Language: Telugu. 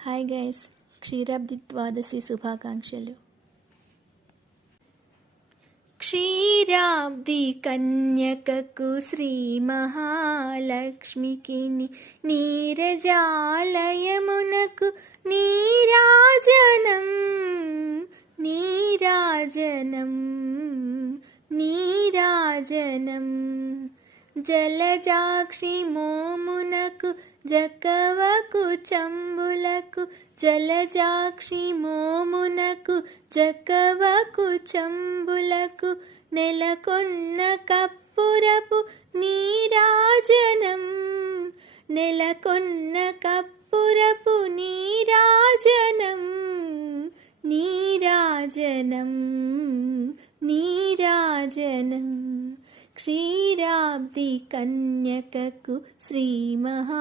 హాయ్ గైస్, క్షీరాబ్ది ద్వాదశి శుభాకాంక్షలు. క్షీరాబ్ది కన్యకకు శ్రీ మహాలక్ష్మికి నీరజాలయమునకు నీరాజనం నీరాజనం నీరాజనం. జలజాక్షి మోమునకు జకవకు చంబులకు జలజాక్షి మోమునకు జకవకు చంబులకు నెలకొన్న కప్పురపు నీరాజనం నెలకొన్న కప్పురపు నీరాజనం నీరాజనం నీరాజనం. క్షీరాబ్ది కన్యకకు శ్రీ మహా